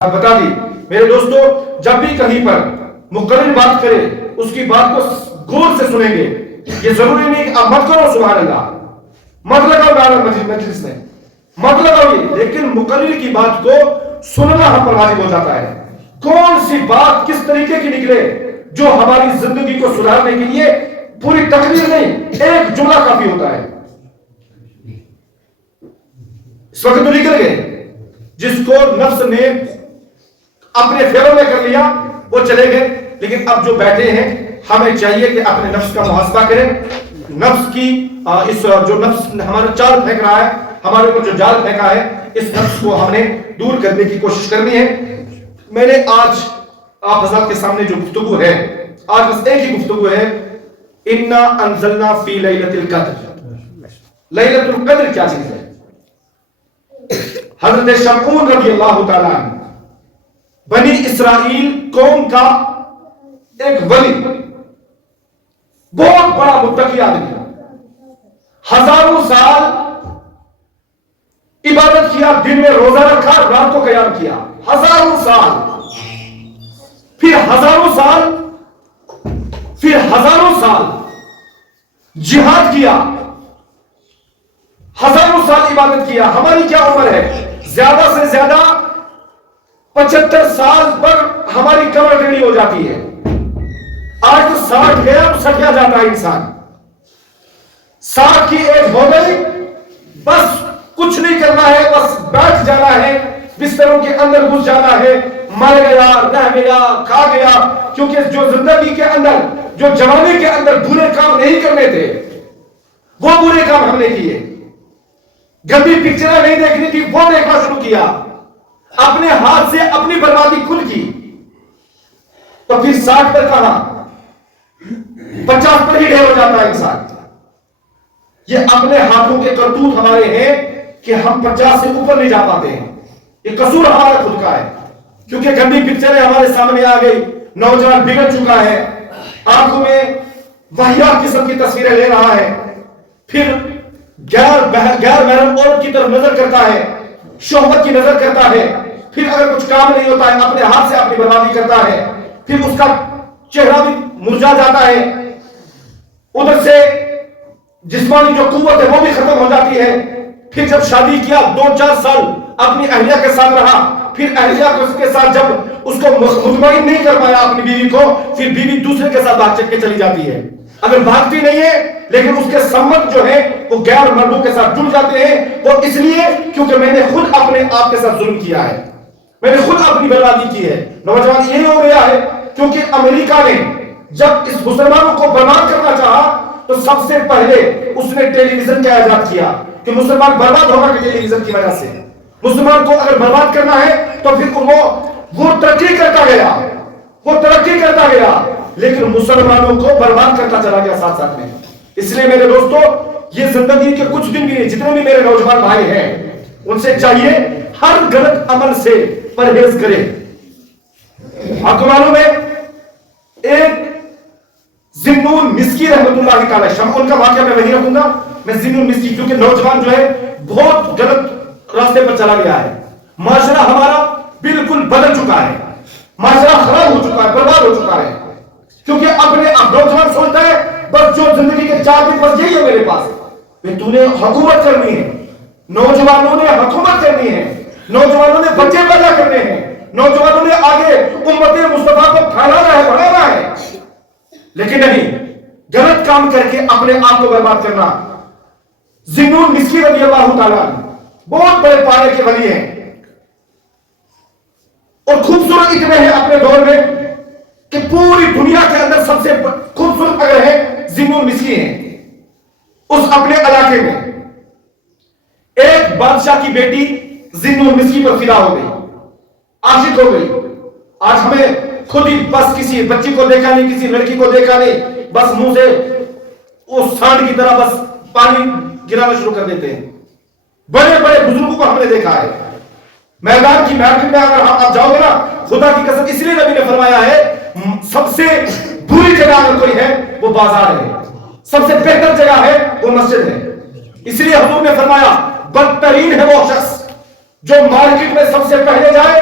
بتا دی میرے دوستو، جب بھی کہیں پر مقرر بات کرے اس کی بات کو غور سے سنیں گے. یہ ضروری نہیں کہ آپ مت کرو سبحان اللہ، مت لگاؤ نعرہ مجلس میں، مت لگاؤ یہ، لیکن مقرر کی بات کو سننا ہم پر واجب ہو جاتا ہے. کون سی بات کس طریقے کی نکلے جو ہماری زندگی کو سدھارنے کے لیے پوری تقریر نہیں، ایک جملہ کافی ہوتا ہے. اس وقت تو نکل گئے، جس کو نفس نے اپنے فیور میں کر لیا وہ چلے گئے. لیکن اب جو بیٹھے ہیں ہمیں چاہیے کہ اپنے نفس کا محاسبہ کریں. نفس کی جو نفس ہمارا جال پھینک رہا ہے، ہمارے اوپر جو جال پھینکا ہے، اس نفس کو ہم نے دور کرنے کی کوشش کرنی ہے. میں نے آج آپ حضرات کے سامنے جو گفتگو ہے، آج بس ایک ہی گفتگو ہے. انا انزلنا فی لیلۃ القدر. لیلۃ القدر کیا چیز ہے؟ حضرت شمعون رضی اللہ تعالیٰ عنہ بنی اسرائیل قوم کا ایک ولی، بہت بڑا متقی آدمی، ہزاروں سال عبادت کیا، دن میں روزہ رکھا، رات کو قیام کیا، ہزاروں سال، پھر ہزاروں سال، پھر ہزاروں سال جہاد کیا، ہزاروں سال عبادت کیا. ہماری کیا عمر ہے؟ زیادہ سے زیادہ 75 سال پر ہماری کمر ٹیڑھی ہو جاتی ہے. آج تو 60 گیا تو سٹیا جاتا ہے انسان. 60 کی ایج ہو گئی، بس کچھ نہیں کرنا ہے، بس بیٹھ جانا ہے، بستروں کے اندر گھس جانا ہے، مر گیا، رہ گیا، کھا گیا. کیونکہ جو زندگی کے اندر، جو جوانی کے اندر برے کام نہیں کرنے تھے وہ برے کام ہم نے کیے. گندی پکچریں نہیں دیکھنی تھی وہ دیکھنا شروع کیا، اپنے ہاتھ سے اپنی بربادی خود کی. تو پھر 60 پر کہاں، 50 پر ہی ڈھیر ہو جاتا ہے انسان. یہ اپنے ہاتھوں کے کرتوت ہمارے ہیں کہ ہم 50 سے اوپر نہیں جا پاتے ہیں. یہ قصور ہمارا خود کا ہے، کیونکہ گندی پکچریں ہمارے سامنے آ گئی. نوجوان بگڑ چکا ہے، آنکھوں میں واہیات قسم کی تصویریں لے رہا ہے، پھر غیر محرم عورت کی طرف نظر کرتا ہے، شہوت کی نظر کرتا ہے، پھر اگر کچھ کام نہیں ہوتا ہے اپنے ہاتھ سے اپنی بربادی کرتا ہے، پھر اس کا چہرہ بھی مرجھا جاتا ہے، ادھر سے جسمانی جو قوت ہے وہ بھی ختم ہو جاتی ہے. پھر جب شادی کیا 2-4 سال اپنی اہلیہ کے ساتھ رہا، پھر اہلیہ کے ساتھ جب اس کو مطمئن نہیں کر پایا اپنی بیوی کو، پھر بیوی دوسرے کے ساتھ بھاگ کے چلی جاتی ہے. اگر بھاگتی نہیں ہے لیکن اس کے سمت جو ہے وہ غیر مردوں کے ساتھ جڑ جاتے ہیں. وہ اس لیے کیونکہ میں نے خود اپنے آپ کے ساتھ ظلم کیا ہے، میں نے خود اپنی بربادی کی ہے. نوجوان یہی ہو گیا ہے کیونکہ امریکہ نے جب اس مسلمانوں کو برباد کرنا چاہا تو سب سے پہلے اس نے ٹیلی ویژن کا ایجاد کیا کہ مسلمان برباد ہوگا کہ ٹیلی ویژن کی وجہ سے. مسلمان کو اگر برباد کرنا ہے تو پھر وہ ترقی کرتا گیا، وہ ترقی کرتا گیا، لیکن مسلمانوں کو برباد کرتا چلا گیا ساتھ ساتھ میں. اس لیے میرے دوستو، یہ زندگی کے کچھ دن بھی نہیں، جتنے بھی میرے نوجوان بھائی ہیں ان سے چاہیے ہر غلط عمل سے پرہیز کریں. آپ کو معلوم ہے ایک ذنون مسکی رحمت اللہ تعالی، شمعون کا واقعہ میں وہی رکھوں گا. میں ذنون مسکی کیونکہ نوجوان جو ہے بہت غلط راستے پر چلا گیا ہے. معاشرہ ہمارا بالکل بدل چکا ہے، معاشرہ خراب ہو چکا ہے، برباد ہو چکا ہے. کیونکہ اپنے نوجوان سوچتا ہے بس جو زندگی کے 4 دن بس یہی ہے میرے پاس. تو نے حکومت کرنی ہے، نوجوانوں نے حکومت کرنی ہے، نوجوانوں نے بچے پیدا کرنے ہیں، نوجوانوں نے آگے امت مصطفیٰ کو پھیلانا ہے، بڑھانا ہے. لیکن نہیں، غلط کام کر کے اپنے آپ کو برباد کرنا. ذنون مسکی رضی اللہ تعالیٰ بہت بڑے پانے کے ولی ہیں اور خوبصورت اتنے ہیں اپنے دور میں کہ پوری دنیا کے اندر سب سے خوبصورت اگر ہے ذنون مسکی ہیں. اس اپنے علاقے میں ایک بادشاہ کی بیٹی ذنون مسکی پر فدا ہو گئی، عاشق ہو گئی. آج ہمیں خود ہی بس کسی بچی کو دیکھا نہیں، کسی لڑکی کو دیکھا نہیں، بس منہ سے اس سانڈ کی طرح بس پانی گرانا شروع کر دیتے ہیں. بڑے بڑے بزرگوں کو ہم نے دیکھا ہے میدان کی مارکیٹ میں، اگر آپ جاؤ گے نا، خدا کی قسم اس لیے نبی نے فرمایا ہے سب سے بری جگہ اگر کوئی ہے وہ بازار ہے، سب سے بہتر جگہ ہے وہ مسجد ہے. اس لیے حضور نے فرمایا بدترین ہے وہ شخص جو مارکیٹ میں سب سے پہلے جائے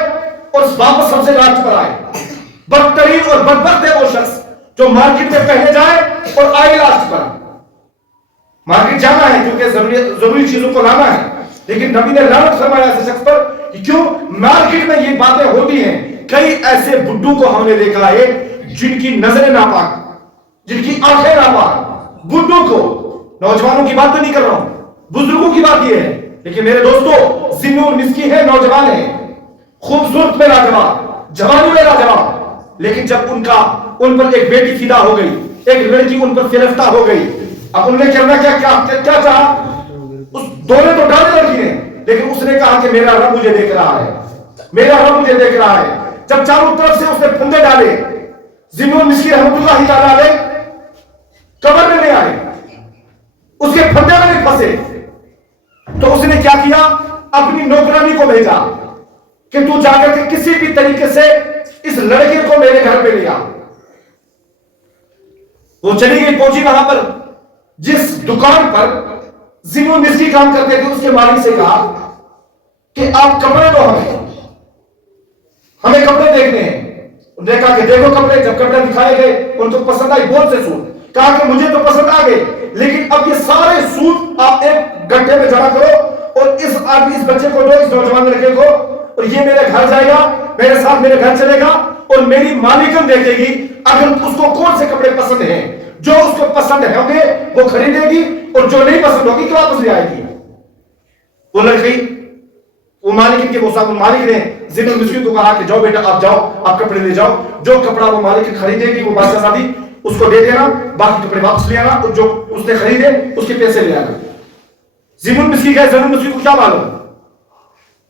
اور واپس ہم سے لاسٹ پر آئے. بدترین اور بدبخت ہے وہ شخص جو مارکیٹ میں پہلے جائے اور آئے لاسٹ پر. مارکیٹ جانا ہے کیونکہ ضروری چیزوں کو لانا ہے, لیکن نبی نے لعنت فرمایا ایسے شخص پر. کیوں؟ مارکیٹ میں یہ باتیں ہوتی ہیں. کئی ایسے بڈھوں کو ہم نے دیکھا ہے جن کی نظریں ناپاک, جن کی آنکھیں ناپاک. بڈھوں کو, نوجوانوں کی بات تو نہیں کر رہا ہوں, بزرگوں کی بات یہ ہے. لیکن میرے دوستو, ذنون مسکی ہے, نوجوان ہے, خوبصورت میں لاجواب, جوانی میں لاجواب, لیکن جب ان پر ایک بیٹی فدا ہو گئی, ایک لڑکی ان پر فلفتہ ہو گئی, اب انہوں نے کرنا کیا چاہا؟ اس دورے تو ڈالے لڑکی نے, لیکن اس نے کہا کہ میرا رب مجھے دیکھ رہا ہے, میرا رب مجھے دیکھ رہا ہے. جب چاروں طرف سے اس نے پھندے ڈالے, ذنون مسکی رحمۃ اللہ تعالی علیہ قبر میں نہیں آئے, اس کے پھندے میں نہیں پھنسے, تو اس نے کیا کیا؟ اپنی نوکرانی کو بھیجا کہ تو جا کر کے کسی بھی طریقے سے اس لڑکے کو میرے گھر پہ لے آ. وہ چلی گئی, پہنچی وہاں پر. جس دکان پر ذنون مسکی کام کرتے تھے اس کے مالک سے کہا کہ آپ کپڑے دو, ہمیں کپڑے دیکھنے ہیں. انہوں نے کہا کہ دیکھو کپڑے. جب کپڑے دکھائے گئے ان کو پسند آئی بہت سے سوٹ. کہا کہ مجھے تو پسند آ گئے, لیکن اب یہ سارے سوٹ آپ ایک گھنٹے میں جمع کرو اور اس بچے کو دو, اس نوجوان لڑکے کو, اور یہ میرے گھر جائے گا, میرے ساتھ میرے گھر چلے گا, اور میری مالکن دیکھے گی. اگر اس کو کون سے کپڑے پسند ہیں, جو اس کو پسند ہوں گے وہ خریدے گی, اور جو نہیں پسند ہوگی تو واپس لے آئے گی. وہ لڑکی, وہ مالک کے مسافر مالک نے ذنون مسکی کو کہا کہ جاؤ بیٹا, آپ جاؤ, آپ کپڑے لے جاؤ. جو کپڑا وہ مالک خریدے گی وہ بادشاہ زادی اس کو دے دینا, باقی کپڑے واپس لے آنا, اور جو اس نے خریدے اس کے پیسے لے آنا. ذنون مسکی گئے. ذنون مسکی کو کیا معلوم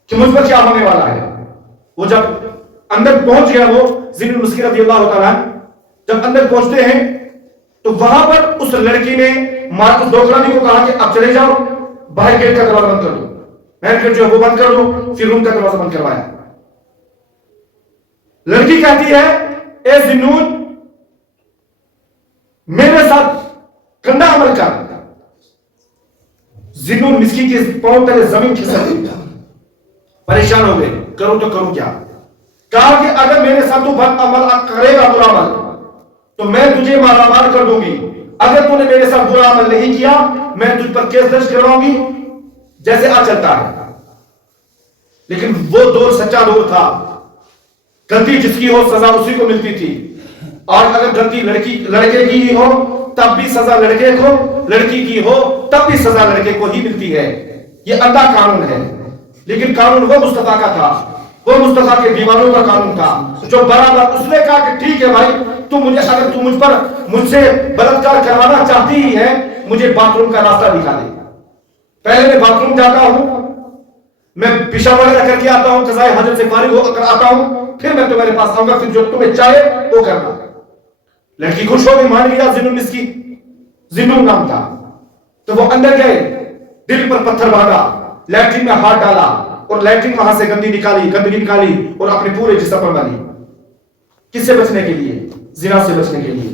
کہ مجھ پر کیا ہونے والا ہے. وہ جب اندر پہنچ گیا, وہ ذنون مسکی رضی اللہ تعالیٰ جب اندر پہنچتے ہیں تو وہاں پر اس لڑکی نے اس نوکرانی کو کہا کہ آپ چلے جاؤ, باہر گیٹ کا دروازہ بند کر دو, مین گیٹ جو ہے وہ بند کر دو. پھر روم کا دروازہ بند کروایا. لڑکی کہتی ہے اے ذنون میرے ساتھ گندا عمل کر. ذنون مسکی کے پاؤں تلے زمین کھسک گئی, پریشان ہو گئے, کروں تو کروں کیا. کہا کہ اگر میرے ساتھ تو بد عمل کرے گا, برا عمل, تو میں تجھے مارا مار کر دوں گی. اگر تو نے میرے ساتھ برا عمل نہیں کیا میں تجھ پر کیس درج کرواؤں گی, جیسے آج چلتا ہے. لیکن وہ دور سچا دور تھا, غلطی جس کی ہو سزا اسی کو ملتی تھی, اور اگر غلطی لڑکے کی ہی ہو تب بھی سزا لڑکے کو, لڑکی کی ہو تب بھی سزا لڑکے کو ہی ملتی ہے. یہ اللہ قانون ہے. لیکن قانون وہ مصطفیٰ کا تھا, وہ مصطفیٰ کے دیوانوں کا قانون تھا, جو برابر اس نے کہا کہ ٹھیک ہے بھائی, اگر تو مجھ سے بلاತ್کار کروانا چاہتی ہی ہے, مجھے باتھ روم کا راستہ دکھا دے. پہلے میں باتھ روم جاتا ہوں, میں پیشاب وغیرہ کر کے آتا ہوں, قضائے حاجت سے فارغ ہو کر آتا ہوں, پھر میں تمہارے پاس آؤں گا, پھر جو تمہیں چاہے وہ کرنا. لڑکی خوش ہو گئی, مان لیا ذنون مسکی, ذنون نام تھا. تو وہ اندر گئے, دل پر پتھر باندھا, لیٹرین میں ہاتھ ڈالا, اور لیٹرین وہاں سے گندگی نکالی اور اپنے پورے جسم پر ڈالی. کس سے بچنے کے لیے؟ زنا سے بچنے کے لیے,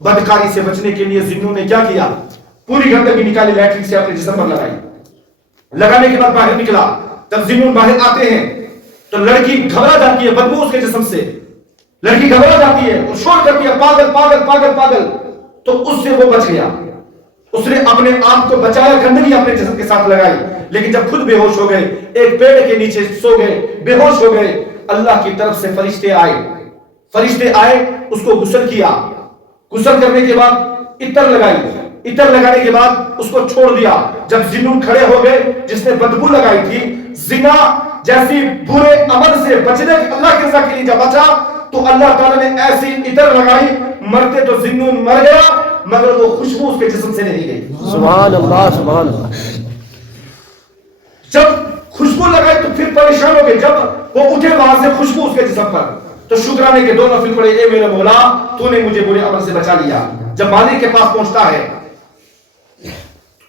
بدکاری سے بچنے کے لیے. ذنون نے کیا کیا؟ پوری گندگی نکالی, لیٹرین سے اپنے جسم پر لگائی. لگانے کے بعد باہر نکلا. جب ذنون باہر آتے ہیں تو لڑکی گھبرا جاتی ہے, بدبو اس کے جسم سے, لڑکی گھبرا جاتی ہے اور شور کرتی ہے پاگل پاگل پاگل پاگل. تو اس سے وہ بچ گیا, اس نے اپنے آپ کو بچایا, گندگی اپنے جسم کے ساتھ لگائی. لیکن جب خود بے ہوش ہو گئے, ایک پیڑ کے نیچے سو گئے, بے ہوش ہو گئے, اللہ کی طرف سے فرشتے آئے, اس کو غسل کیا. غسل کرنے کے بعد عطر لگائی, عطر لگانے کے بعد اس کو چھوڑ دیا. جب ذنون کھڑے ہو گئے, جس نے بدبو لگائی تھی, زنا جیسی برے عمل سے بچنے اللہ کی رضا کے لیے جب بچا تو اللہ تعالیٰ نے ایسی عطر لگائی, مرتے تو ذنون مر گیا مگر وہ خوشبو اس کے جسم سے نہیں گئی. سبحان اللہ, سبحان اللہ. جب خوشبو لگائی تو پھر پریشان ہو گئے. جب وہ اٹھے وہاں سے خوشبو اس کے جسم پر, تو شکرانے کے 2 نفل پڑے, اے میرے مولا تو نے مجھے برے عمل سے بچا لیا. جب مالک کے پاس پہنچتا ہے,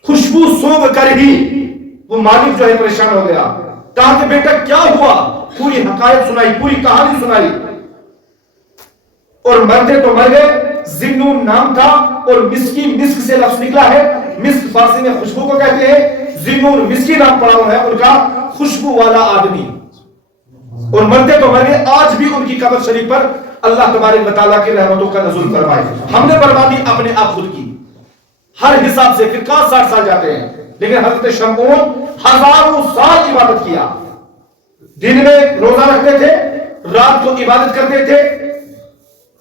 خوشبو سونگ کر ہی وہ مالک جو ہے پریشان ہو گیا. کہا کہ بیٹا کیا ہوا؟ پوری حقائق سنائی, پوری کہانی سنائی, اور مرتے تو مر گئے. ذنون نام تھا, اور مسکی مسک سے لفظ نکلا ہے. مسک فارسی میں خوشبو کو کہتے ہیں. ذنون مسکی نام پڑا ہوا ہے ان کا, خوشبو والا آدمی. اور مرتے تو مرے آج بھی ان کی قبر شریف پر اللہ تبارک و تعالیٰ کی رحمتوں کا نزول فرمائے. ہم نے بربادی اپنے آپ خود کی. ہر حساب سے 60 سال جاتے ہیں, لیکن حضرت شمعون ہزاروں سال عبادت کیا. دن میں روزہ رکھتے تھے, رات کو عبادت کرتے تھے,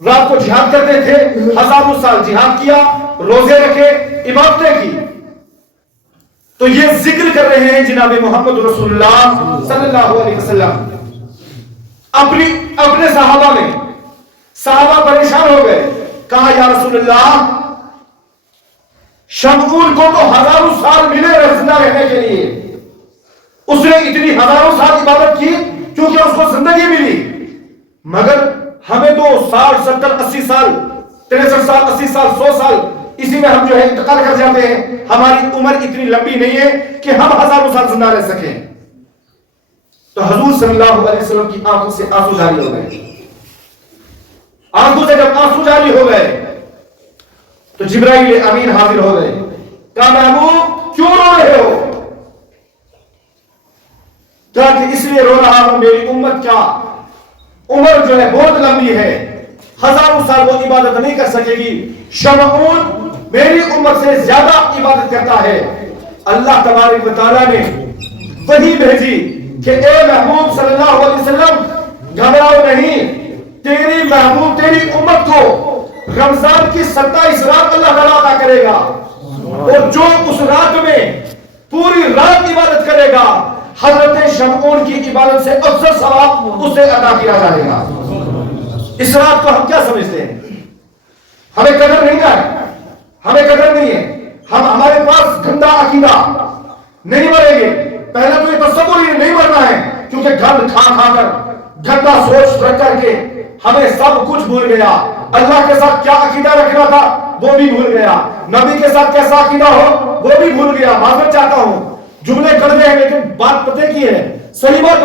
رات کو جہاد کرتے تھے. ہزاروں سال جہاد کیا, روزے رکھے, عبادتیں کی. تو یہ ذکر کر رہے ہیں جناب محمد رسول اللہ صلی اللہ علیہ وسلم اپنے صحابہ میں. صحابہ پریشان ہو گئے, کہا یا رسول اللہ شمعون کو تو ہزاروں سال ملے زندہ رہنے کے لیے, اس نے اتنی ہزاروں سال عبادت کی کیونکہ اس کو زندگی ملی, مگر ہمیں تو 60 70 80 سال 63 سال 80 سال 100 سال اسی میں ہم جو ہے انتقال کر جاتے ہیں. ہماری عمر اتنی لمبی نہیں ہے کہ ہم ہزاروں سال زندہ رہ سکیں. تو حضور صلی اللہ علیہ وسلم کی آنکھوں سے آنسو جاری ہو گئے. آنکھوں سے جب آنسو جاری ہو گئے تو جبرائیل امین حاضر ہو گئے. کہا محبوب کیوں رو رہے ہو؟ کہا کہ اس لیے رو رہا ہوں میری امت کیا عمر جو ہے بہت لمبی ہے, ہزاروں سال وہ عبادت نہیں کر سکے گی. شمعون میری عمر سے زیادہ عبادت کرتا ہے. اللہ تبارک و تعالیٰ نے وحی بھیجی کہ اے محبوب صلی اللہ علیہ وسلم گھبراؤ نہیں, تیری محبوب تیری امت کو رمضان کی 27 رات اللہ تعالیٰ عطا کرے گا, اور جو اس رات میں پوری رات عبادت کرے گا حضرت شمعون کی عبادت سے افضل ثواب اسے عطا کیا جائے گا. اس رات کو ہم کیا سمجھتے ہیں؟ ہمیں قدر نہیں ہے, ہمیں قدر نہیں ہے. ہمارے پاس گندا عقیدہ, نہیں مریں گے. پہلے تو یہ تصور ہی نہیں مرنا ہے, کیونکہ گند کھا کر گندا سوچ رکھ کر کے ہمیں سب کچھ بھول گیا. اللہ کے ساتھ کیا عقیدہ رکھنا تھا وہ بھی بھول گیا, نبی کے ساتھ کیسا عقیدہ ہو وہ بھی بھول گیا. معذرت چاہتا ہوں, جملے کڑوے ہیں لیکن بات پتہ کی ہے, صحیح بات